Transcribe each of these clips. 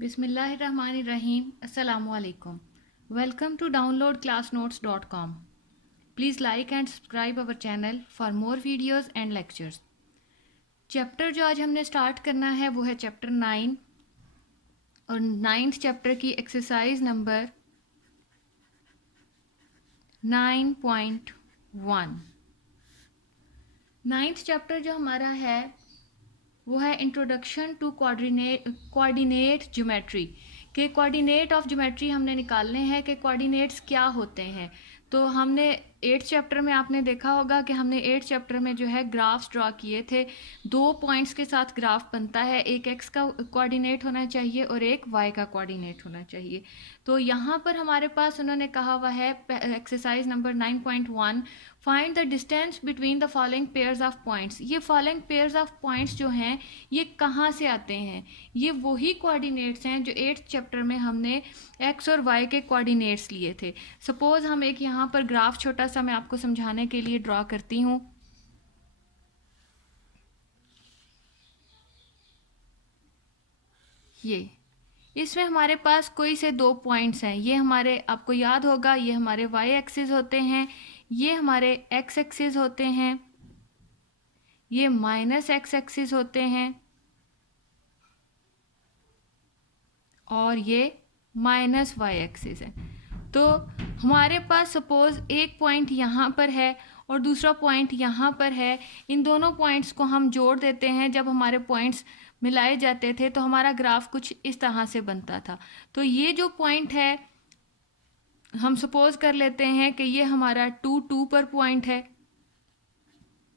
Bismillahirrahmanirrahim. Assalamu alaikum. Welcome to downloadclassnotes.com. Please like and subscribe our channel for more videos and lectures. Chapter जो आज हमने start करना है वो है चैप्टर 9 और 9th चैप्टर की एक्सरसाइज नंबर 9.1। 9th चैप्टर जो हमारा है वो है इंट्रोडक्शन टू कोऑर्डिनेट ज्योमेट्री के कोऑर्डिनेट ऑफ ज्योमेट्री हमने निकालने हैं कि कोऑर्डिनेट्स क्या होते हैं। तो हमने 8th चैप्टर में आपने देखा होगा कि हमने 8th चैप्टर में जो है ग्राफ्स ड्रॉ किए थे। 2 पॉइंट्स के साथ ग्राफ बनता है, एक एक्स का कोऑर्डिनेट होना चाहिए और एक वाई का कोऑर्डिनेट होना चाहिए। तो यहाँ पर हमारे पास उन्होंने कहा हुआ है exercise number 9.1, find the distance between the following pairs of points. ये फॉलोइंग पेयर्स ऑफ पॉइंट्स जो हैं ये कहाँ से आते हैं? ये वही कोऑर्डिनेट्स हैं जो 8th चैप्टर में हमने एक्स और वाई के कोऑर्डिनेट्स लिए थे। सपोज हम एक यहाँ पर ग्राफ छोटा सा मैं आपको समझाने के लिए ड्रॉ करती हूँ। ये इसमें हमारे पास कोई से 2 पॉइंट्स हैं। ये हमारे, आपको याद होगा, ये हमारे वाई एक्सिस होते हैं, ये हमारे एक्स एक्सिस होते हैं, ये माइनस एक्स एक्सिस होते हैं और ये माइनस वाई एक्सिस है। तो हमारे पास सपोज एक पॉइंट यहाँ पर है और दूसरा पॉइंट यहाँ पर है। इन दोनों पॉइंट्स को हम जोड़ देते हैं। जब हमारे पॉइंट्स मिलाए जाते थे तो हमारा ग्राफ कुछ इस तरह से बनता था। तो ये जो पॉइंट है हम सपोज कर लेते हैं कि ये हमारा 2 पर पॉइंट है,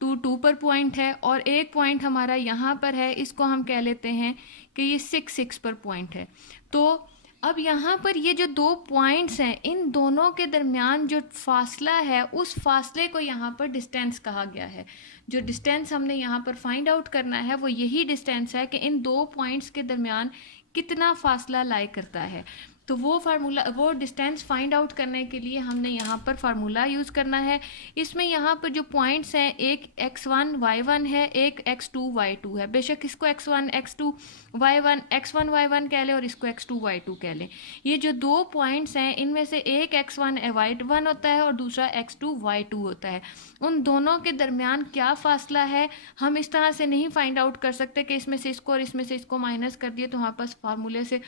2 पर पॉइंट है और एक पॉइंट हमारा यहाँ पर है, इसको हम कह लेते हैं कि ये 6 पर पॉइंट है। तो अब यहाँ पर ये जो 2 पॉइंट्स हैं इन दोनों के दरमियान जो फासला है उस फासले को यहाँ पर डिस्टेंस कहा गया है। जो डिस्टेंस हमने यहाँ पर फाइंड आउट करना है वो यही डिस्टेंस है कि इन 2 पॉइंट्स के दरमियान कितना फासला लाई करता है। तो वो डिस्टेंस फाइंड आउट करने के लिए हमने यहाँ पर फार्मूला यूज़ करना है। इसमें यहाँ पर जो पॉइंट्स हैं एक x1 y1 है, एक x2 y2 है। बेशक इसको x1 x2 y1 x1 y1 कह लें और इसको x2 y2 कह लें। ये जो 2 पॉइंट्स हैं इनमें से एक x1 y1 होता है और दूसरा x2 y2 होता है। उन दोनों के दरमियान क्या फासला है हम इस तरह से नहीं फाइंड आउट कर सकते कि इसमें से इसको और इसमें से इसको माइनस कर दिए तो हमारे पास फार्मूले से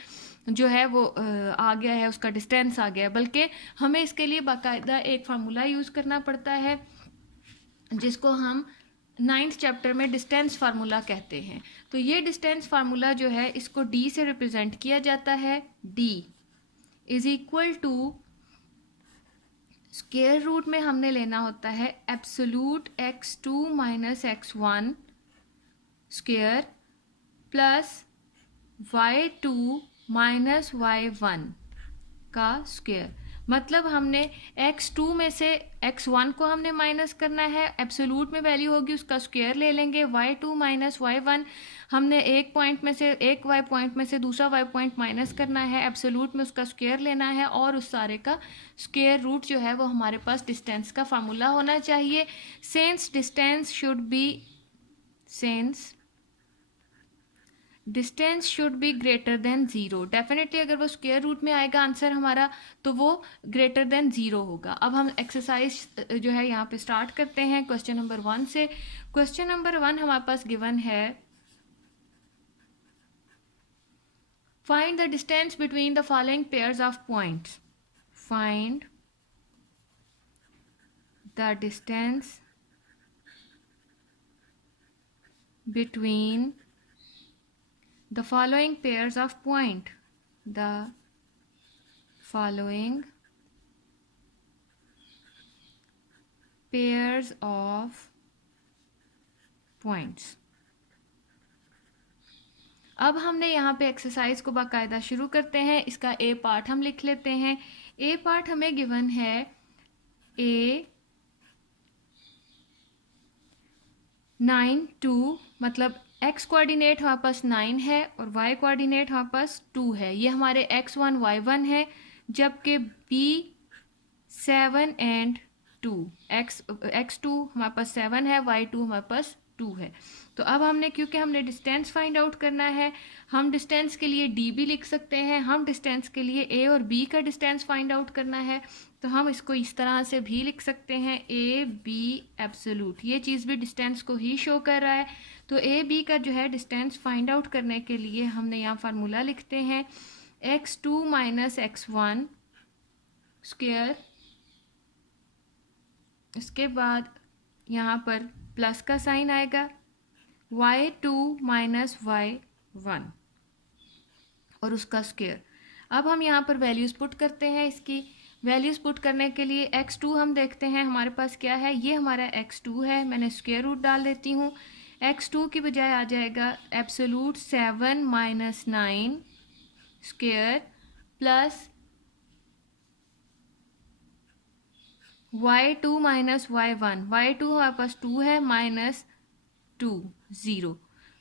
जो है वो आ गया है, उसका डिस्टेंस आ गया है। बल्कि हमें इसके लिए बाकायदा एक फार्मूला यूज़ करना पड़ता है जिसको हम 9th चैप्टर में डिस्टेंस फार्मूला कहते हैं। तो ये डिस्टेंस फार्मूला जो है इसको d से रिप्रेजेंट किया जाता है। d is equal to square root में हमने लेना होता है absolute x2 minus x1 square plus y2 minus y1 का स्क्वायर। मतलब हमने x2 में से x1 को हमने माइनस करना है, एब्सोल्यूट में वैल्यू होगी उसका स्क्वायर ले लेंगे। y2 माइनस y1 हमने एक पॉइंट में से, एक y पॉइंट में से दूसरा y पॉइंट माइनस करना है, एब्सोल्यूट में उसका स्क्वायर लेना है और उस सारे का स्क्वायर रूट जो है वो हमारे पास डिस्टेंस का फार्मूला होना चाहिए। Since distance should be greater than 0। Definitely अगर वो स्क्वायर रूट में आएगा आंसर हमारा तो वो ग्रेटर देन 0 होगा। अब हम एक्सरसाइज जो है यहाँ पे स्टार्ट करते हैं क्वेश्चन नंबर 1 से। क्वेश्चन नंबर 1 हमारे पास गिवन है, find the distance between the following pairs of points. Find the distance between the following pairs of point. The following pairs of points. अब हमने यहाँ पे एक्सरसाइज को बाकायदा शुरू करते हैं। इसका ए पार्ट हम लिख लेते हैं। ए पार्ट हमें गिवन है a 9 2, मतलब x कोऑर्डिनेट हमारे पास 9 है और y कोऑर्डिनेट हमारे पास 2 है। ये हमारे x1 y1 है, जबकि b 7 एंड 2 x2 हमारे पास 7 है, y2 हमारे पास 2 है। तो अब हमने, क्योंकि हमने डिस्टेंस फाइंड आउट करना है, हम डिस्टेंस के लिए डी भी लिख सकते हैं, हम डिस्टेंस के लिए ए और बी का डिस्टेंस फाइंड आउट करना है तो हम इसको इस तरह से भी लिख सकते हैं, ए बी एब्सोल्यूट। ये चीज़ भी डिस्टेंस को ही शो कर रहा है। तो ए बी का जो है डिस्टेंस फाइंड आउट करने के लिए हमने यहाँ फार्मूला लिखते हैं x2 माइनस x1 स्क्वायर, इसके बाद यहाँ पर प्लस का साइन आएगा, y2 माइनस y1 और उसका स्क्वायर। अब हम यहाँ पर वैल्यूज़ पुट करते हैं। इसकी वैल्यूज़ पुट करने के लिए x2 हम देखते हैं हमारे पास क्या है, ये हमारा x2 है, मैंने स्क्वायर रूट डाल देती हूँ। x2 की बजाय आ जाएगा absolute 7 minus 9 square plus y2 minus y1, y2 हमारे पास 2 है माइनस 2 0,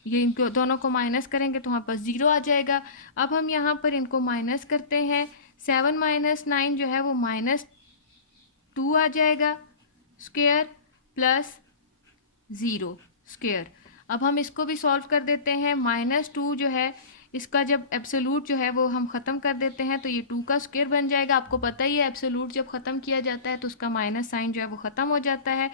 ये इनको दोनों को माइनस करेंगे तो हमारे पास 0 आ जाएगा। अब हम यहाँ पर इनको माइनस करते हैं, 7 माइनस 9 जो है वो माइनस 2 आ जाएगा स्क्वायर प्लस 0 स्क्वायर। अब हम इसको भी सॉल्व कर देते हैं, माइनस 2 जो है इसका जब एब्सोल्यूट जो है वो हम ख़त्म कर देते हैं तो ये 2 का स्क्वायर बन जाएगा। आपको पता ही है एब्सोल्यूट जब ख़त्म किया जाता है तो उसका माइनस साइन जो है वो ख़त्म हो जाता है,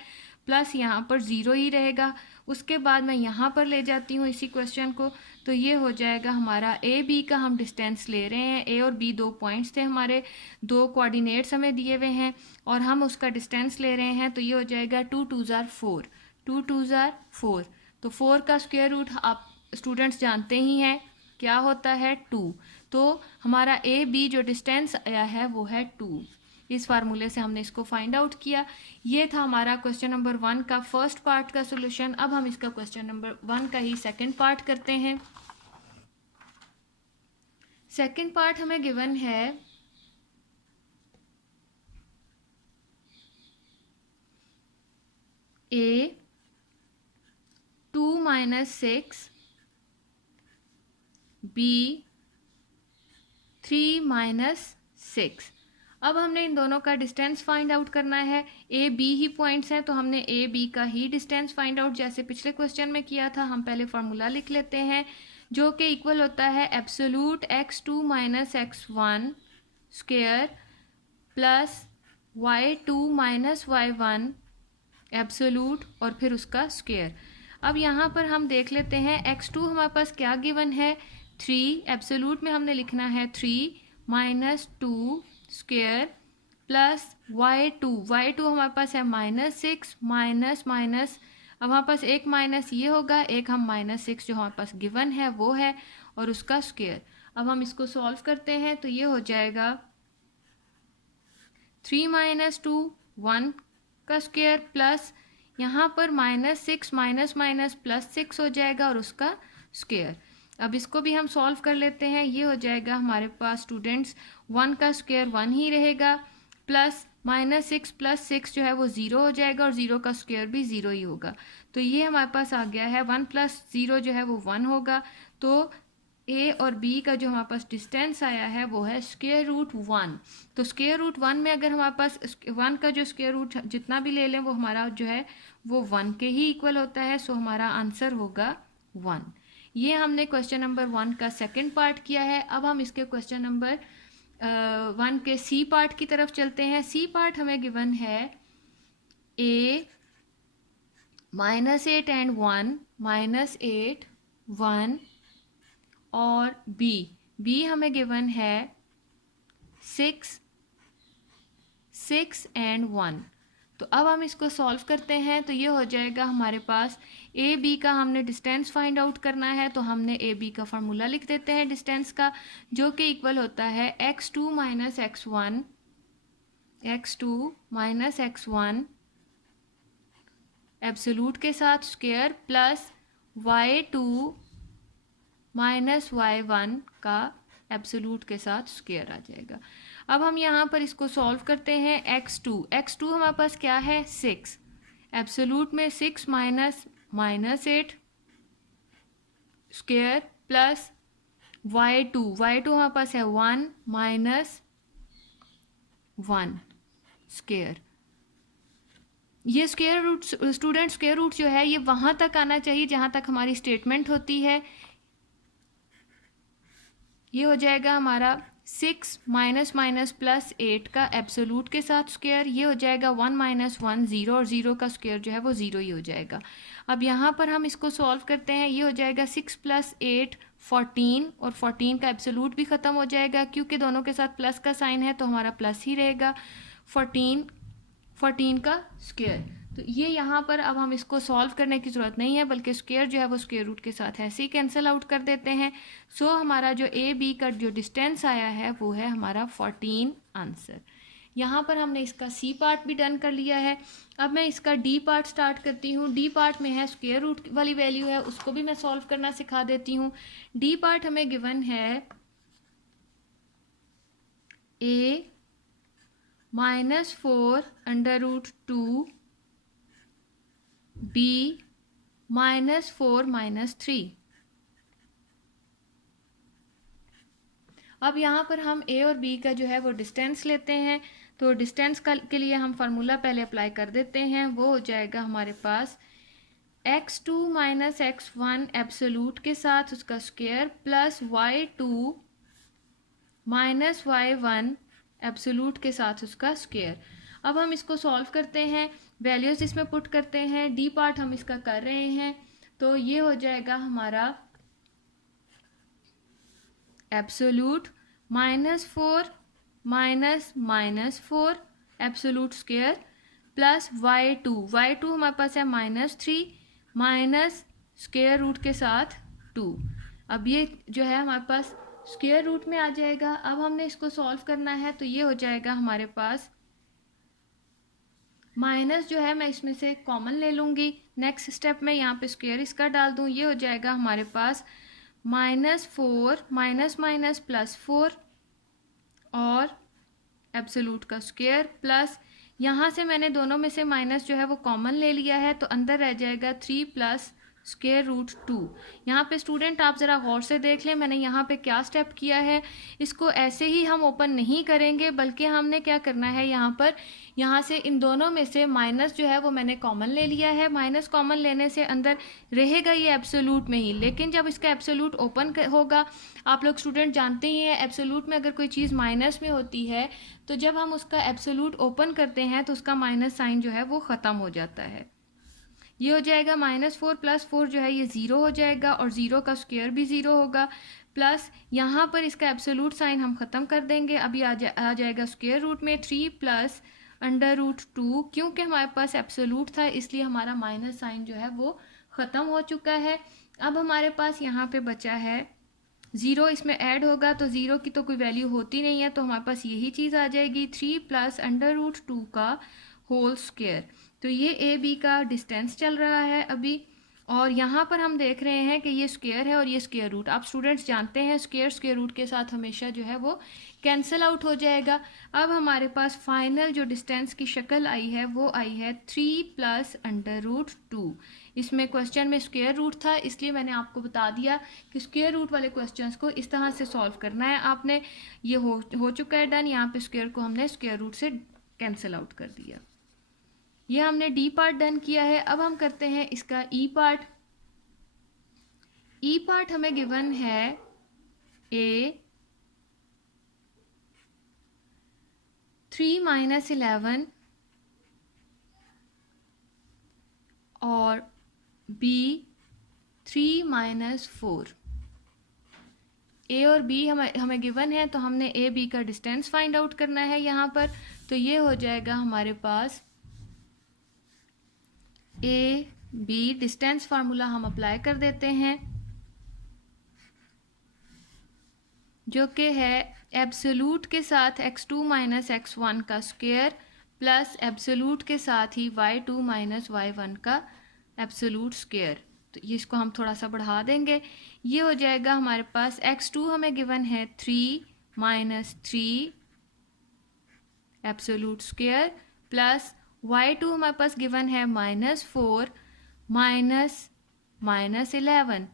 प्लस यहाँ पर 0 ही रहेगा। उसके बाद मैं यहाँ पर ले जाती हूँ इसी क्वेश्चन को, तो ये हो जाएगा हमारा ए बी का हम डिस्टेंस ले रहे हैं। ए और बी 2 पॉइंट्स थे हमारे, 2 कोऑर्डिनेट्स हमें दिए हुए हैं और हम उसका डिस्टेंस ले रहे हैं, तो ये हो जाएगा 2 2 ज़ार 4, 2 2 ज़ार 4। तो 4 का स्क्वायर रूट आप स्टूडेंट्स जानते ही हैं क्या होता है, 2। तो हमारा ए बी जो डिस्टेंस आया है वो है 2। इस फार्मूले से हमने इसको फाइंड आउट किया। ये था हमारा क्वेश्चन नंबर 1 का फर्स्ट पार्ट का सोल्यूशन। अब हम इसका क्वेश्चन नंबर 1 का ही सेकंड पार्ट करते हैं। सेकंड पार्ट हमें गिवन है a 2 माइनस 6 b 3 माइनस 6। अब हमने इन दोनों का डिस्टेंस फाइंड आउट करना है। ए बी ही पॉइंट्स हैं तो हमने ए बी का ही डिस्टेंस फाइंड आउट जैसे पिछले क्वेश्चन में किया था। हम पहले फार्मूला लिख लेते हैं जो कि इक्वल होता है absolute x2 minus x1 square plus y2 minus y1 absolute और फिर उसका स्क्वायर। अब यहाँ पर हम देख लेते हैं x2 हमारे पास क्या गिवन है, 3, एब्सोल्यूट में हमने लिखना है 3 माइनस 2 स्क्वायर प्लस y2 हमारे पास है माइनस 6 माइनस माइनस, अब हमारे पास एक माइनस ये होगा, एक हम माइनस 6 जो हमारे पास गिवन है वो है और उसका स्क्वायर। अब हम इसको सॉल्व करते हैं तो ये हो जाएगा 3 माइनस 2 1 का स्क्वायर प्लस यहाँ पर माइनस 6 माइनस माइनस प्लस 6 हो जाएगा और उसका स्क्वायर। अब इसको भी हम सॉल्व कर लेते हैं, ये हो जाएगा हमारे पास स्टूडेंट्स 1 का स्क्वायर 1 ही रहेगा प्लस माइनस 6 प्लस 6 जो है वो 0 हो जाएगा और 0 का स्क्वायर भी 0 ही होगा। तो ये हमारे पास आ गया है 1 प्लस 0 जो है वो 1 होगा। तो ए और बी का जो हमारे पास डिस्टेंस आया है वो है स्क्वायर रूट 1। तो स्क्वायर रूट 1 में अगर हमारे पास 1 का जो स्क्वायर रूट जितना भी ले लें वो हमारा जो है वो 1 के ही इक्वल होता है। सो हमारा आंसर होगा 1। ये हमने क्वेश्चन नंबर 1 का सेकंड पार्ट किया है। अब हम इसके क्वेश्चन नंबर 1 के सी पार्ट की तरफ चलते हैं। सी पार्ट हमें गिवन है a -8 एंड 1 -8 1 और b हमें गिवन है 6 6 एंड 1। तो अब हम इसको सॉल्व करते हैं तो ये हो जाएगा हमारे पास ए बी का हमने डिस्टेंस फाइंड आउट करना है तो हमने ए बी का फार्मूला लिख देते हैं डिस्टेंस का, जो कि इक्वल होता है x2 माइनस x1 एब्सोल्यूट के साथ square plus y2 minus y1 का एब्सोल्यूट के साथ स्क्वायर आ जाएगा। अब हम यहाँ पर इसको सॉल्व करते हैं x2 हमारे पास क्या है 6, एब्सोल्यूट में 6 minus minus 8 square plus y2 हमारे पास है 1 माइनस 1 स्क्वायर। ये square root student square root जो है ये वहाँ तक आना चाहिए जहाँ तक हमारी स्टेटमेंट होती है। ये हो जाएगा हमारा 6 माइनस माइनस प्लस 8 का एब्सोलूट के साथ स्क्वायर। ये हो जाएगा 1 माइनस 1 0 और 0 का स्क्वायर जो है वो 0 ही हो जाएगा। अब यहाँ पर हम इसको सॉल्व करते हैं। ये हो जाएगा 6 प्लस 8 14 और 14 का एब्सोलूट भी ख़त्म हो जाएगा क्योंकि दोनों के साथ प्लस का साइन है तो हमारा प्लस ही रहेगा। 14 का स्क्वायर। तो ये यहाँ पर अब हम इसको सॉल्व करने की ज़रूरत नहीं है बल्कि स्क्वायर जो है वो स्क्वायर रूट के साथ ऐसे ही कैंसिल आउट कर देते हैं। सो हमारा जो ए बी का जो डिस्टेंस आया है वो है हमारा 14 आंसर। यहाँ पर हमने इसका सी पार्ट भी डन कर लिया है। अब मैं इसका डी पार्ट स्टार्ट करती हूँ। डी पार्ट में है स्क्वायर रूट वाली वैल्यू है, उसको भी मैं सॉल्व करना सिखा देती हूँ। डी पार्ट हमें गिवन है a -4 √2 b -4 -3। अब यहाँ पर हम a और b का जो है वो डिस्टेंस लेते हैं। तो डिस्टेंस के लिए हम फार्मूला पहले अप्लाई कर देते हैं। वो हो जाएगा हमारे पास x2 - x1 एब्सोलूट के साथ उसका square plus y2 - y1 absolute के साथ उसका स्क्वायर। अब हम इसको सॉल्व करते हैं, वैल्यूज़ इसमें पुट करते हैं। डी पार्ट हम इसका कर रहे हैं तो ये हो जाएगा हमारा absolute -4 -4 absolute square plus y2 हमारे पास है -3 माइनस स्क्वायर रूट के साथ 2। अब ये जो है हमारे पास स्क्वायर रूट में आ जाएगा। अब हमने इसको सॉल्व करना है तो ये हो जाएगा हमारे पास माइनस जो है मैं इसमें से कॉमन ले लूँगी। नेक्स्ट स्टेप में यहाँ पे स्क्वायर इसका डाल दूँ। ये हो जाएगा हमारे पास -4 माइनस माइनस +4 और एब्सोलूट का स्क्वायर प्लस यहाँ से मैंने दोनों में से माइनस जो है वो कॉमन ले लिया है तो अंदर रह जाएगा 3 प्लस स्क्वायर रूट 2। यहाँ पे स्टूडेंट आप ज़रा गौर से देख लें मैंने यहाँ पे क्या स्टेप किया है। इसको ऐसे ही हम ओपन नहीं करेंगे बल्कि हमने क्या करना है, यहाँ से इन दोनों में से माइनस जो है वो मैंने कॉमन ले लिया है। माइनस कॉमन लेने से अंदर रहेगा ये एब्सोलूट में ही, लेकिन जब इसका एब्सोलूट ओपन होगा, आप लोग स्टूडेंट जानते ही हैं एब्सोलूट में अगर कोई चीज़ माइनस में होती है तो जब हम उसका एब्सोलूट ओपन करते हैं तो उसका माइनस साइन जो है वो ख़त्म हो जाता है। ये हो जाएगा -4 + 4 जो है ये 0 हो जाएगा और 0 का स्क्वायर भी 0 होगा प्लस यहाँ पर इसका एब्सोलूट साइन हम ख़त्म कर देंगे। अभी आ जाएगा स्क्वायर रूट में 3 प्लस √2। क्योंकि हमारे पास एब्सोलूट था इसलिए हमारा माइनस साइन जो है वो ख़त्म हो चुका है। अब हमारे पास यहाँ पे बचा है 0, इसमें ऐड होगा तो 0 की तो कोई वैल्यू होती नहीं है तो हमारे पास यही चीज़ आ जाएगी 3 प्लस √2 का होल स्क्वायर। तो ये ए बी का डिस्टेंस चल रहा है अभी, और यहाँ पर हम देख रहे हैं कि ये स्क्वायर है और ये स्क्वायर रूट। आप स्टूडेंट्स जानते हैं स्क्वायर रूट के साथ हमेशा जो है वो कैंसिल आउट हो जाएगा। अब हमारे पास फाइनल जो डिस्टेंस की शक्ल आई है वो आई है 3 प्लस √2। इसमें क्वेश्चन में स्क्वायर रूट था इसलिए मैंने आपको बता दिया कि स्क्वायर रूट वाले क्वेश्चंस को इस तरह से सॉल्व करना है आपने। ये हो चुका है डन। यहाँ पे स्क्वायर को हमने स्क्वायर रूट से कैंसिल आउट कर दिया। ये हमने डी पार्ट डन किया है। अब हम करते हैं इसका ई पार्ट। ई पार्ट हमें गिवन है a 3 - 11 और b 3 - 4। ए और बी हमें गिवन है तो हमने ए बी का डिस्टेंस फाइंड आउट करना है यहाँ पर। तो ये हो जाएगा हमारे पास ए बी डिस्टेंस फार्मूला हम अप्लाई कर देते हैं जो कि है एब्सोलूट के साथ x2 - x1 का स्क्वायर प्लस एब्सोलूट के साथ ही y2 - y1 का एब्सोलूट स्क्वायर। तो ये इसको हम थोड़ा सा बढ़ा देंगे। ये हो जाएगा हमारे पास x2 हमें गिवन है 3 - 3 एब्सोलूट स्क्वायर प्लस y2 हमारे पास गिवन है -4 -11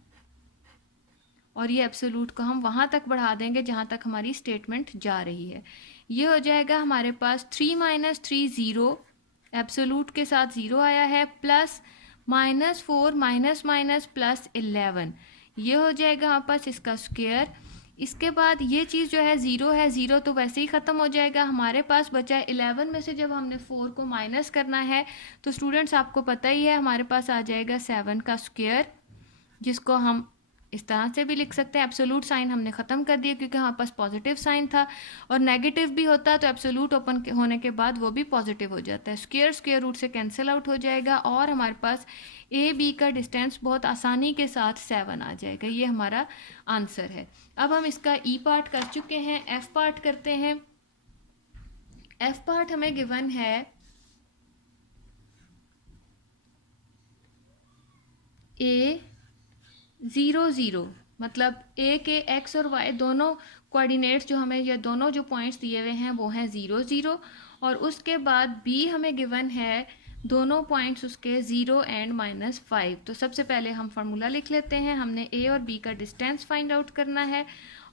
और ये एब्सोलूट को हम वहाँ तक बढ़ा देंगे जहाँ तक हमारी स्टेटमेंट जा रही है। ये हो जाएगा हमारे पास 3 - 3 0 एब्सोलूट के साथ 0 आया है, प्लस -4 माइनस माइनस प्लस 11, ये हो जाएगा हमारे पास इसका स्क्वायर। इसके बाद ये चीज़ जो है ज़ीरो तो वैसे ही ख़त्म हो जाएगा। हमारे पास बचा है 11 में से जब हमने 4 को माइनस करना है तो स्टूडेंट्स आपको पता ही है हमारे पास आ जाएगा 7 का स्क्वायर, जिसको हम इस तरह से भी लिख सकते हैं। एब्सोलूट साइन हमने ख़त्म कर दिया क्योंकि हमारे पास पॉजिटिव साइन था, और नेगेटिव भी होता तो एब्सोलूट ओपन होने के बाद वो भी पॉजिटिव हो जाता है। स्क्वायर स्क्वायर रूट से कैंसिल आउट हो जाएगा और हमारे पास ए बी का डिस्टेंस बहुत आसानी के साथ 7 आ जाएगा। ये हमारा आंसर है। अब हम इसका ई पार्ट कर चुके हैं, एफ पार्ट करते हैं। एफ पार्ट हमें गिवन है ए 0 0, मतलब ए के एक्स और वाई दोनों कोऑर्डिनेट्स जो हमें, या दोनों जो पॉइंट्स दिए हुए हैं वो हैं 0 0, और उसके बाद बी हमें गिवन है दोनों पॉइंट्स उसके 0 एंड -5। तो सबसे पहले हम फार्मूला लिख लेते हैं। हमने ए और बी का डिस्टेंस फाइंड आउट करना है,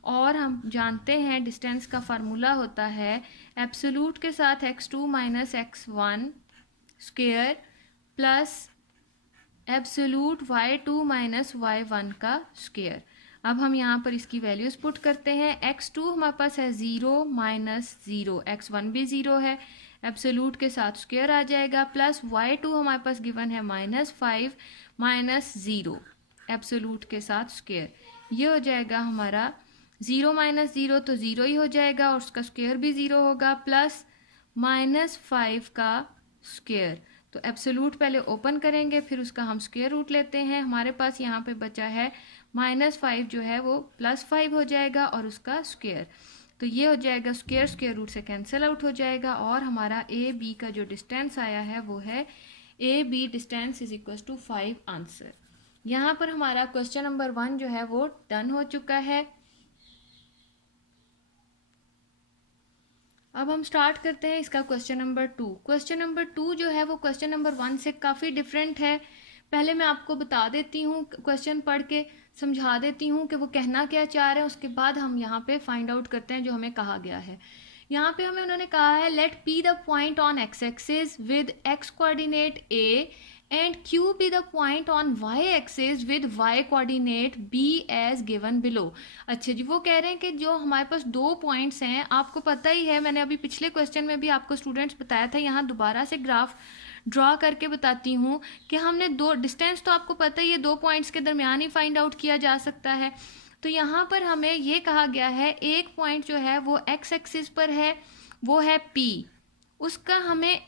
और हम जानते हैं डिस्टेंस का फार्मूला होता है एब्सोलूट के साथ x2 minus x1 square plus absolute y2 minus y1 का स्क्वायर। अब हम यहाँ पर इसकी वैल्यूज़ पुट करते हैं। x2 हमारे पास है 0 माइनस 0, x1 भी 0 है, एब्सोलूट के साथ स्क्वायर आ जाएगा, प्लस y2 हमारे पास गिवन है -5 माइनस 0, एब्सोलूट के साथ स्क्वायर। ये हो जाएगा हमारा 0 माइनस 0 तो 0 ही हो जाएगा, और उसका स्क्वायर भी 0 होगा, प्लस -5 का स्क्वायर। तो एब्सोलूट पहले ओपन करेंगे, फिर उसका हम स्क्वायर रूट लेते हैं। हमारे पास यहाँ पे बचा है -5 जो है वो +5 हो जाएगा, और उसका स्क्वायर। तो ये हो जाएगा स्क्वायर स्क्वायर रूट से कैंसिल आउट हो जाएगा, और हमारा ए बी का जो डिस्टेंस आया है वो है A B distance is equal to 5 answer. यहाँ पर हमारा क्वेश्चन नंबर 1 जो है वो डन हो चुका है। अब हम स्टार्ट करते हैं इसका क्वेश्चन नंबर 2। क्वेश्चन नंबर 2 जो है वो क्वेश्चन नंबर 1 से काफ़ी डिफरेंट है। पहले मैं आपको बता देती हूँ, क्वेश्चन पढ़ के समझा देती हूँ कि वो कहना क्या चाह रहे हैं, उसके बाद हम यहाँ पे फाइंड आउट करते हैं जो हमें कहा गया है। यहाँ पे हमें उन्होंने कहा है let P the point on X axis with X coordinate A and Q be the point on Y axis with Y coordinate B as given below. अच्छा जी, वो कह रहे हैं कि जो हमारे पास 2 पॉइंट्स हैं, आपको पता ही है, मैंने अभी पिछले क्वेश्चन में भी आपको स्टूडेंट्स बताया था, यहाँ दोबारा से ग्राफ ड्रॉ करके बताती हूँ कि हमने दो डिस्टेंस, तो आपको पता ही है 2 पॉइंट्स के दरमियान ही फाइंड आउट किया जा सकता है। तो यहाँ पर हमें ये कहा गया है एक पॉइंट जो है वो एक्स एक्सिस पर है, वो है P, उसका हमें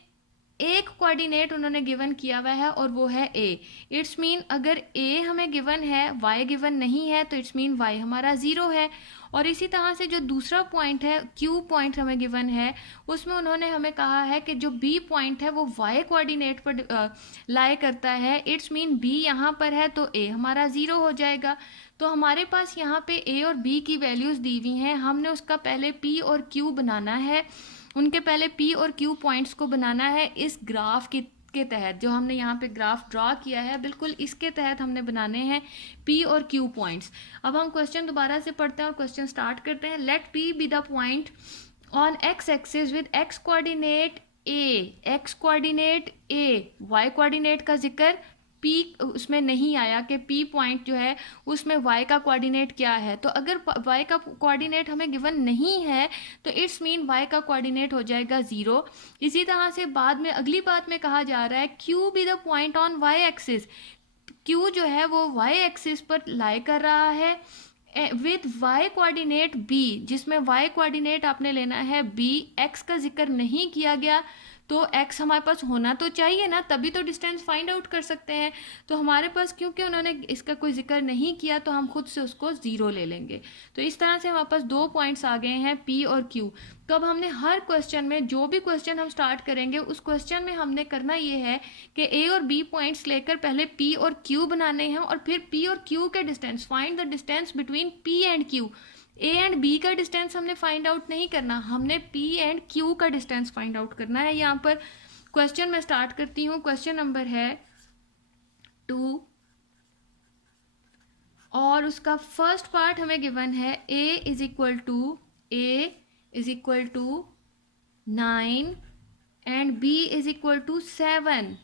एक कोऑर्डिनेट उन्होंने गिवन किया हुआ है और वो है A। इट्स मीन अगर A हमें गिवन है, Y गिवन नहीं है, तो इट्स मीन Y हमारा 0 है। और इसी तरह से जो दूसरा पॉइंट है, Q पॉइंट हमें गिवन है, उसमें उन्होंने हमें कहा है कि जो B पॉइंट है वो Y कोऑर्डिनेट पर लाई करता है। इट्स मीन B यहाँ पर है तो A हमारा 0 हो जाएगा। तो हमारे पास यहाँ पे A और B की वैल्यूज़ दी हुई हैं, हमने उसका पहले P और Q बनाना है, उनके पहले P और Q पॉइंट्स को बनाना है इस ग्राफ के तहत। जो हमने यहाँ पे ग्राफ ड्रॉ किया है, बिल्कुल इसके तहत हमने बनाने हैं P और Q पॉइंट्स। अब हम क्वेश्चन दोबारा से पढ़ते हैं और क्वेश्चन स्टार्ट करते हैं। Let P be the point on X axis with X coordinate A, X coordinate A, Y coordinate का जिक्र P उसमें नहीं आया कि P पॉइंट जो है उसमें Y का कोऑर्डिनेट क्या है। तो अगर Y का कोऑर्डिनेट हमें गिवन नहीं है तो इट्स मीन Y का कोऑर्डिनेट हो जाएगा 0। इसी तरह से बाद में अगली बात में कहा जा रहा है Q B the point on Y axis, Q जो है वो Y एक्सिस पर लाई कर रहा है विद Y कोऑर्डिनेट B, जिसमें Y कोऑर्डिनेट आपने लेना है B, X का जिक्र नहीं किया गया, तो x हमारे पास होना तो चाहिए ना, तभी तो डिस्टेंस फाइंड आउट कर सकते हैं। तो हमारे पास क्योंकि उन्होंने इसका कोई जिक्र नहीं किया तो हम खुद से उसको 0 ले लेंगे। तो इस तरह से हमारे पास 2 पॉइंट्स आ गए हैं P और Q। तो अब हमने हर क्वेश्चन में, जो भी क्वेश्चन हम स्टार्ट करेंगे उस क्वेश्चन में हमने करना ये है कि A और B पॉइंट्स लेकर पहले P और Q बनाने हैं, और फिर P और Q के distance, find the distance between P and Q। A and B का डिस्टेंस हमने फाइंड आउट नहीं करना, हमने P एंड Q का डिस्टेंस फाइंड आउट करना है। यहाँ पर क्वेश्चन में स्टार्ट करती हूँ। क्वेश्चन नंबर है 2 और उसका फर्स्ट पार्ट हमें गिवन है A is equal to 9 and B is equal to 7,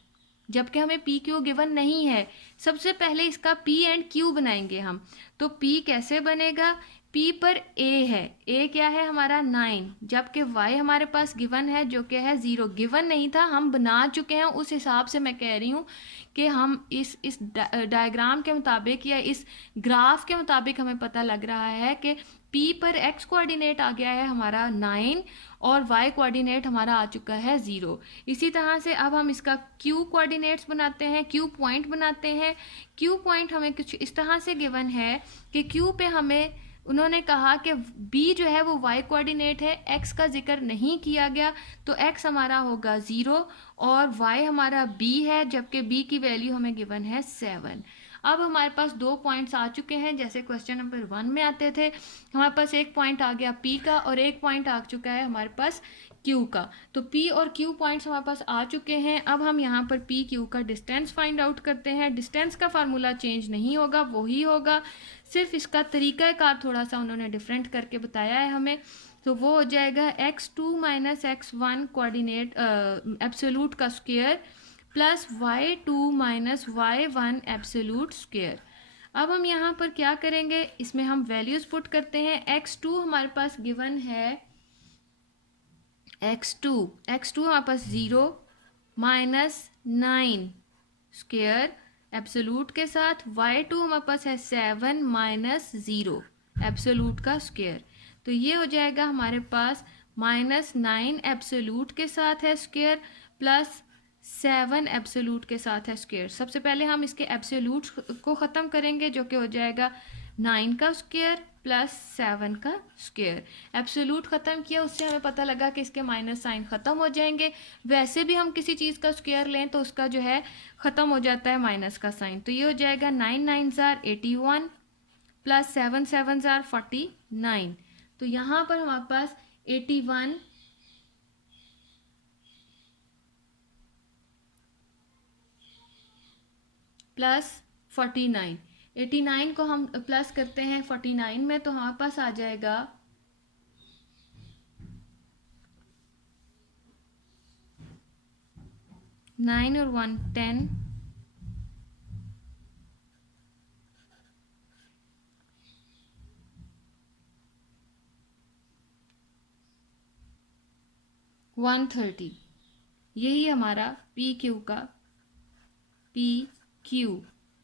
जबकि हमें पी क्यू गिवन नहीं है। सबसे पहले इसका पी एंड क्यू बनाएंगे हम। तो पी कैसे बनेगा, पी पर ए है, ए क्या है हमारा 9, जबकि वाई हमारे पास गिवन है जो कि है 0। गिवन नहीं था, हम बना चुके हैं, उस हिसाब से मैं कह रही हूँ कि हम इस डायग्राम के मुताबिक या इस ग्राफ के मुताबिक हमें पता लग रहा है कि P पर x कोऑर्डिनेट आ गया है हमारा 9 और y कोऑर्डिनेट हमारा आ चुका है 0। इसी तरह से अब हम इसका q कोऑर्डिनेट्स बनाते हैं, q पॉइंट बनाते हैं। q पॉइंट हमें कुछ इस तरह से गिवन है कि q पे हमें उन्होंने कहा कि b जो है वो y कोऑर्डिनेट है, x का जिक्र नहीं किया गया, तो x हमारा होगा 0 और y हमारा b है, जबकि b की वैल्यू हमें गिवन है 7। अब हमारे पास 2 पॉइंट्स आ चुके हैं जैसे क्वेश्चन नंबर 1 में आते थे। हमारे पास एक पॉइंट आ गया P का और एक पॉइंट आ चुका है हमारे पास Q का। तो P और Q पॉइंट्स हमारे पास आ चुके हैं। अब हम यहाँ पर P Q का डिस्टेंस फाइंड आउट करते हैं। डिस्टेंस का फार्मूला चेंज नहीं होगा, वही होगा, सिर्फ इसका तरीक़ाकार थोड़ा सा उन्होंने डिफरेंट करके बताया है हमें। तो वो हो जाएगा x2 minus x1 coordinate absolute का square plus y2 minus y1 absolute square. अब हम यहाँ पर क्या करेंगे, इसमें हम वैल्यूज पुट करते हैं। x2 हमारे पास गिवन है, x2 हमारे पास 0 माइनस 9 स्क्वायर एब्सोल्यूट के साथ, y2 हमारे पास है 7 माइनस 0 एब्सोल्यूट का स्क्वायर। तो ये हो जाएगा हमारे पास माइनस 9 एब्सोल्यूट के साथ है स्क्वायर प्लस 7 एब्सोल्यूट के साथ है स्क्वायर। सबसे पहले हम इसके एब्सोल्यूट को ख़त्म करेंगे जो कि हो जाएगा 9 का स्क्वायर प्लस 7 का स्क्वायर। एब्सोल्यूट ख़त्म किया, उससे हमें पता लगा कि इसके माइनस साइन ख़त्म हो जाएंगे। वैसे भी हम किसी चीज़ का स्क्वायर लें तो उसका जो है ख़त्म हो जाता है माइनस का साइन। तो ये हो जाएगा 9 9 ज़ार 81 प्लस 7 7 ज़ार 49। तो यहाँ पर हमारे पास 81 प्लस 49, 89 को हम प्लस करते हैं 49 में, तो हमारे पास आ जाएगा 9 और 1 10, 130। यही हमारा पी क्यू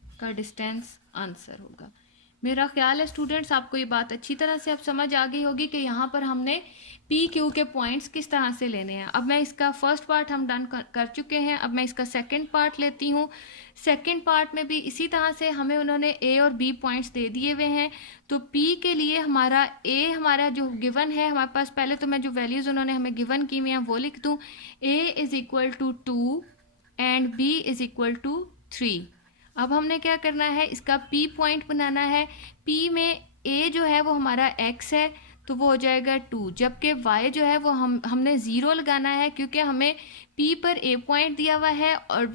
का डिस्टेंस आंसर होगा। मेरा ख्याल है स्टूडेंट्स आपको ये बात अच्छी तरह से अब समझ आ गई होगी कि यहाँ पर हमने पी क्यू के पॉइंट्स किस तरह से लेने हैं। अब मैं इसका फर्स्ट पार्ट हम डन कर चुके हैं। अब मैं इसका सेकंड पार्ट लेती हूँ। सेकंड पार्ट में भी इसी तरह से हमें उन्होंने ए और बी पॉइंट्स दे दिए हुए हैं। तो पी के लिए हमारा ए हमारा जो गिवन है हमारे पास, पहले तो मैं जो वैल्यूज़ उन्होंने हमें गिवन की हुई हैं वो लिख दूँ। A is equal to 2 and B is equal to 3। अब हमने क्या करना है, इसका P पॉइंट बनाना है। P में A जो है वो हमारा x है, तो वो हो जाएगा 2, जबकि y जो है वो हमने 0 लगाना है क्योंकि हमें P पर A पॉइंट दिया हुआ है और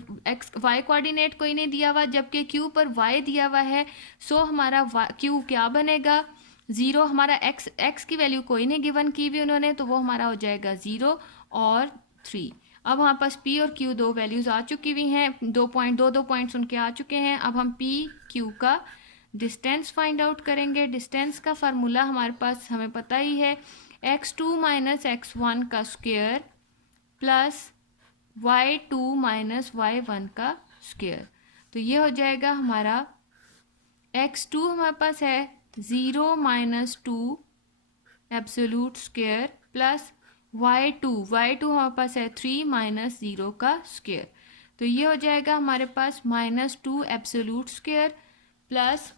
y कोऑर्डिनेट कोई नहीं दिया हुआ, जबकि Q पर y दिया हुआ है। सो हमारा Q क्या बनेगा, 0। हमारा x की वैल्यू कोई नहीं गिवन की भी उन्होंने, तो वो हमारा हो जाएगा 0 और 3। अब हमारे पास P और Q दो वैल्यूज़ आ चुकी हुई हैं, दो पॉइंट्स उनके आ चुके हैं। अब हम P Q का डिस्टेंस फाइंड आउट करेंगे। डिस्टेंस का फार्मूला हमारे पास हमें पता ही है, x2 माइनस x1 का square plus y2 minus y1 का स्क्वायर। तो ये हो जाएगा हमारा x2 हमारे पास है 0 minus 2 absolute square plus y2 हमारे पास है 3 माइनस 0 का स्क्वायर। तो ये हो जाएगा हमारे पास minus 2 absolute square plus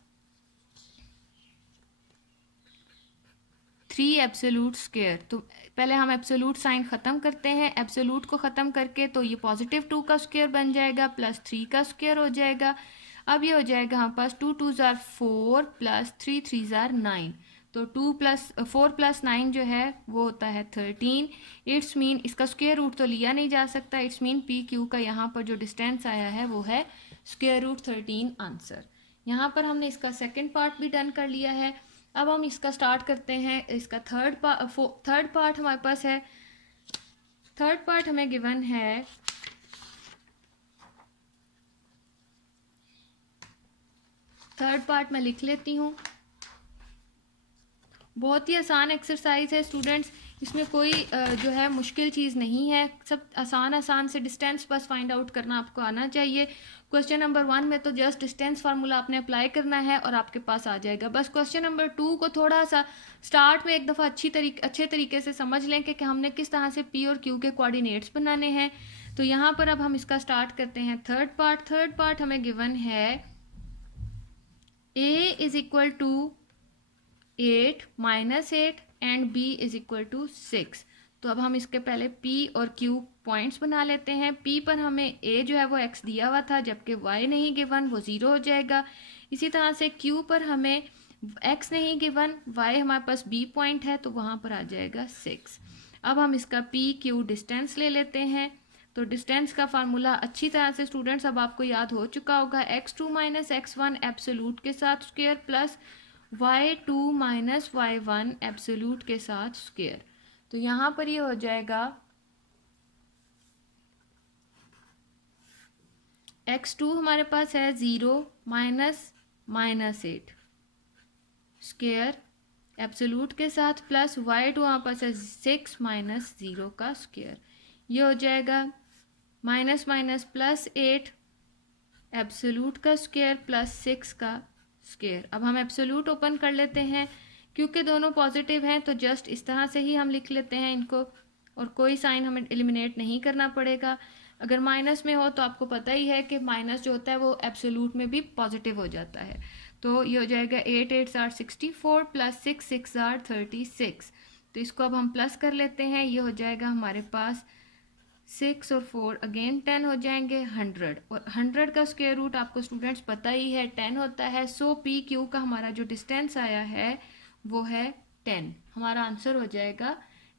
3 absolute square. तो पहले हम एब्सोल्यूट साइन ख़त्म करते हैं। एब्सोल्यूट को ख़त्म करके तो ये पॉजिटिव 2 का स्क्वायर बन जाएगा प्लस 3 का स्क्वायर हो जाएगा। अब ये हो जाएगा हमारे पास 2 2 ज़ार 4 प्लस 3 3 ज़ार 9। तो 4 प्लस 9 जो है वो होता है 13। इट्स मीन इसका स्क्वायर रूट तो लिया नहीं जा सकता। इट्स मीन पी क्यू का यहाँ पर जो डिस्टेंस आया है वो है स्क्वायर रूट 13 आंसर। यहाँ पर हमने इसका सेकंड पार्ट भी डन कर लिया है। अब हम इसका स्टार्ट करते हैं। इसका थर्ड पार्ट हमारे पास है थर्ड पार्ट हमें गिवन है थर्ड पार्ट मैं लिख लेती हूँ। बहुत ही आसान एक्सरसाइज है स्टूडेंट्स, इसमें कोई जो है मुश्किल चीज़ नहीं है, सब आसान आसान से डिस्टेंस बस फाइंड आउट करना आपको आना चाहिए। क्वेश्चन नंबर 1 में तो जस्ट डिस्टेंस फार्मूला आपने अप्लाई करना है और आपके पास आ जाएगा। बस क्वेश्चन नंबर 2 को थोड़ा सा स्टार्ट में एक दफ़ा अच्छे तरीके से समझ लें कि हमने किस तरह से पी और क्यू के कोऑर्डिनेट्स बनाने हैं। तो यहाँ पर अब हम इसका स्टार्ट करते हैं थर्ड पार्ट हमें गिवन है A is equal to 8 minus 8 and b is equal to 6। तो अब हम इसके पहले p और q पॉइंट्स बना लेते हैं। p पर हमें a जो है वो x दिया हुआ था, जबकि y नहीं गिवन, वो 0 हो जाएगा। इसी तरह से q पर हमें x नहीं गिवन, y हमारे पास b पॉइंट है, तो वहाँ पर आ जाएगा 6। अब हम इसका p q डिस्टेंस ले लेते हैं। तो डिस्टेंस का फार्मूला अच्छी तरह से स्टूडेंट्स अब आपको याद हो चुका होगा, x2 माइनस x1 एब्सोल्यूट के साथ square plus y2 minus y1 absolute के साथ स्क्वायर। तो यहाँ पर ये हो जाएगा x2 हमारे पास है 0 माइनस 8 स्क्वायर एब्सोल्यूट के साथ प्लस y2 हमारे पास है 6 माइनस 0 का स्क्वायर। ये हो जाएगा माइनस माइनस प्लस 8 एब्सोल्यूट का स्क्वायर प्लस 6 का स्क्वायर। अब हम एब्सोल्यूट ओपन कर लेते हैं, क्योंकि दोनों पॉजिटिव हैं तो जस्ट इस तरह से ही हम लिख लेते हैं इनको, और कोई साइन हमें एलिमिनेट नहीं करना पड़ेगा। अगर माइनस में हो तो आपको पता ही है कि माइनस जो होता है वो एब्सोल्यूट में भी पॉजिटिव हो जाता है। तो ये हो जाएगा 8 8 आर 64 प्लस 6 6 आर 36। तो इसको अब हम प्लस कर लेते हैं, ये हो जाएगा हमारे पास 6 और 4 अगेन 10 हो जाएंगे 100, और 100 का स्क्वायर रूट आपको स्टूडेंट्स पता ही है 10 होता है। सो पी क्यू का हमारा जो डिस्टेंस आया है वो है 10, हमारा आंसर हो जाएगा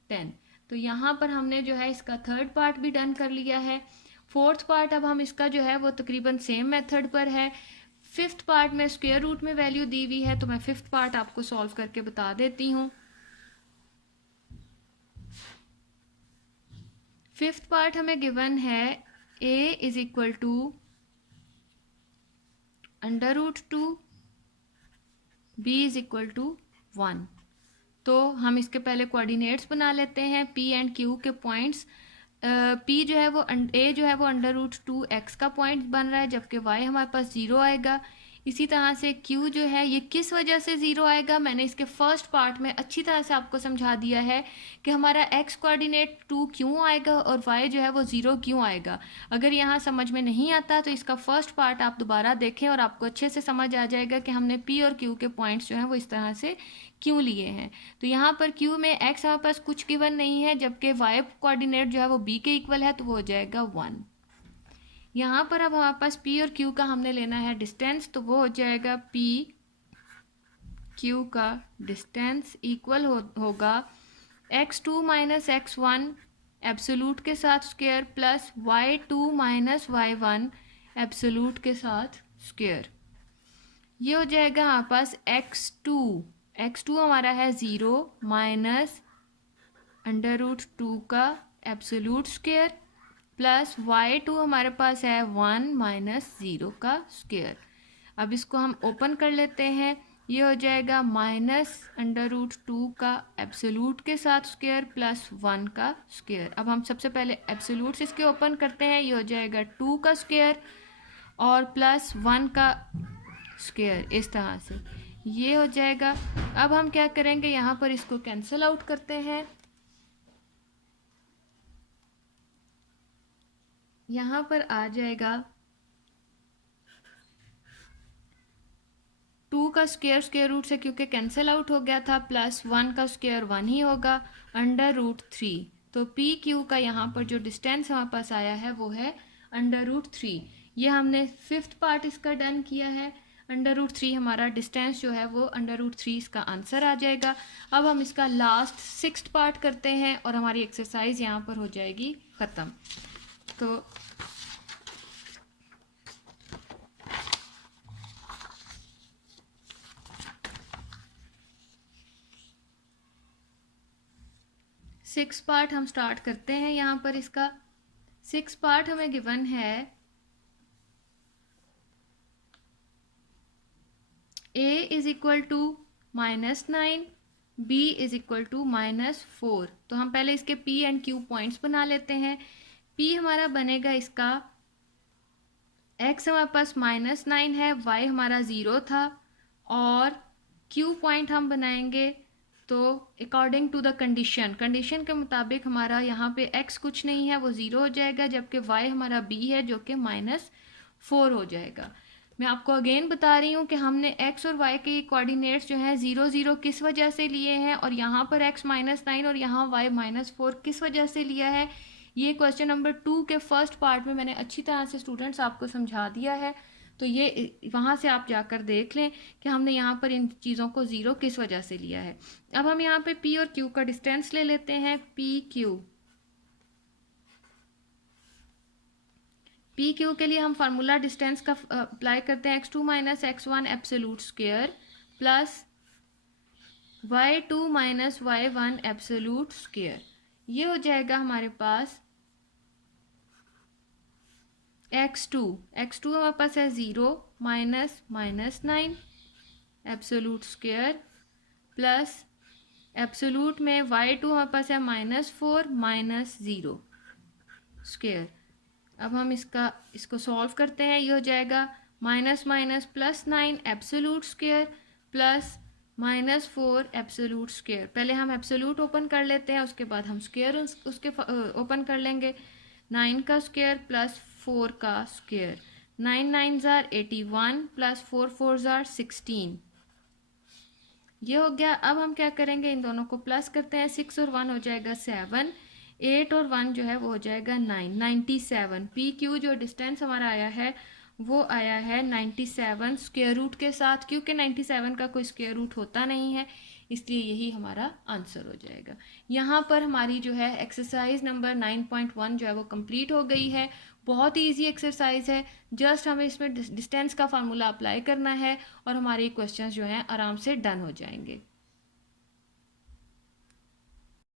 10। तो यहाँ पर हमने जो है इसका थर्ड पार्ट भी डन कर लिया है। फोर्थ पार्ट अब हम इसका जो है वो तकरीबन सेम मेथड पर है। फिफ्थ पार्ट में स्क्वायर रूट में वैल्यू दी हुई है, तो मैं फिफ्थ पार्ट आपको सॉल्व करके बता देती हूँ। फिफ्थ पार्ट हमें गिवन है a is equal to √2, b is equal to 1। तो हम इसके पहले कोऑर्डिनेट्स बना लेते हैं p एंड q के पॉइंट्स। p जो है वो a जो है वो √2x का पॉइंट बन रहा है, जबकि y हमारे पास 0 आएगा। इसी तरह से q जो है ये किस वजह से 0 आएगा, मैंने इसके फर्स्ट पार्ट में अच्छी तरह से आपको समझा दिया है कि हमारा x कोऑर्डिनेट 2 क्यों आएगा और y जो है वो 0 क्यों आएगा। अगर यहाँ समझ में नहीं आता तो इसका फर्स्ट पार्ट आप दोबारा देखें और आपको अच्छे से समझ आ जाएगा कि हमने p और q के पॉइंट्स जो हैं वो इस तरह से क्यों लिए हैं। तो यहाँ पर q में x हमारे पास कुछ गिवन नहीं है, जबकि y कोऑर्डिनेट जो है वो b के इक्वल है, तो वो हो जाएगा 1। यहाँ पर अब हमारे पास p और q का हमने लेना है डिस्टेंस, तो वो हो जाएगा p q का डिस्टेंस इक्वल होगा x2 माइनस x1 एब्सोल्यूट के साथ square plus y2 minus y1 absolute के साथ स्क्वायर। ये हो जाएगा हमारे पास x2 हमारा है 0 माइनस √2 का एब्सोल्यूट स्क्वायर प्लस y2 हमारे पास है 1 माइनस 0 का स्क्वायर। अब इसको हम ओपन कर लेते हैं, ये हो जाएगा माइनस √2 का एब्सोल्यूट के साथ स्क्वायर प्लस 1 का स्क्वायर। अब हम सबसे पहले एब्सोल्यूट्स इसके ओपन करते हैं, ये हो जाएगा 2 का स्क्वायर और प्लस 1 का स्क्वायर, इस तरह से ये हो जाएगा। अब हम क्या करेंगे, यहाँ पर इसको कैंसिल आउट करते हैं। यहाँ पर आ जाएगा 2 का स्क्वायर रूट से क्योंकि कैंसिल आउट हो गया था, प्लस 1 का स्क्वायर 1 ही होगा √3। तो पी क्यू का यहाँ पर जो डिस्टेंस हमारे पास आया है वो है √3। ये हमने फिफ्थ पार्ट इसका डन किया है। √3 हमारा डिस्टेंस जो है वो √3 इसका आंसर आ जाएगा। अब हम इसका लास्ट सिक्स्थ पार्ट करते हैं और हमारी एक्सरसाइज यहाँ पर हो जाएगी ख़त्म। तो 6 पार्ट हम स्टार्ट करते हैं। यहाँ पर इसका 6 पार्ट हमें गिवन है। a is equal to -9, b is equal to -4। तो हम पहले इसके p एंड q पॉइंट्स बना लेते हैं। p हमारा बनेगा इसका, x हमारे पास -9 है, y हमारा 0 था, और q पॉइंट हम बनाएंगे तो अकॉर्डिंग टू द कंडीशन के मुताबिक हमारा यहाँ पे x कुछ नहीं है, वो 0 हो जाएगा, जबकि y हमारा b है जो कि -4 हो जाएगा। मैं आपको अगेन बता रही हूँ कि हमने x और y के कोऑर्डिनेट्स जो हैं 0 0 किस वजह से लिए हैं, और यहाँ पर x -9 और यहाँ y -4 किस वजह से लिया है। ये क्वेश्चन नंबर 2 के फर्स्ट पार्ट में मैंने अच्छी तरह से स्टूडेंट्स आपको समझा दिया है, तो ये वहाँ से आप जाकर देख लें कि हमने यहाँ पर इन चीज़ों को 0 किस वजह से लिया है। अब हम यहाँ पे p और q का डिस्टेंस ले लेते हैं। पी क्यू के लिए हम फार्मूला डिस्टेंस का अप्लाई करते हैं, x2 - x1 absolute square plus y2 - y1 absolute square. ये हो जाएगा हमारे पास x2 हमारे पास है 0 -9 एब्सोल्यूट स्क्वायर प्लस एब्सोल्यूट में y2 हमारे पास है -4 -0 स्क्वायर। अब हम इसको सॉल्व करते हैं। ये हो जाएगा -+9 absolute square plus -4 absolute square. पहले हम एब्सोल्यूट ओपन कर लेते हैं, उसके बाद हम स्क्वायर उसके ओपन कर लेंगे। 9 का स्क्वायर प्लस 4 का स्क्वायर, 9 9 ज़ार 81 प्लस 4 4 ज़ार 16। ये हो गया। अब हम क्या करेंगे, इन दोनों को प्लस करते हैं। 6 और 1 हो जाएगा 7, 8 और 1 जो है वो हो जाएगा 9, 97। पी क्यू जो डिस्टेंस हमारा आया है वो आया है 97 स्क्वायर रूट के साथ, क्योंकि 97 का कोई स्क्वायर रूट होता नहीं है, इसलिए यही हमारा आंसर हो जाएगा। यहाँ पर हमारी जो है एक्सरसाइज नंबर 9.1 जो है वो कंप्लीट हो गई है। बहुत ही ईजी एक्सरसाइज है, जस्ट हमें इसमें डिस्टेंस का फार्मूला अप्लाई करना है और हमारे क्वेश्चंस जो हैं आराम से डन हो जाएंगे।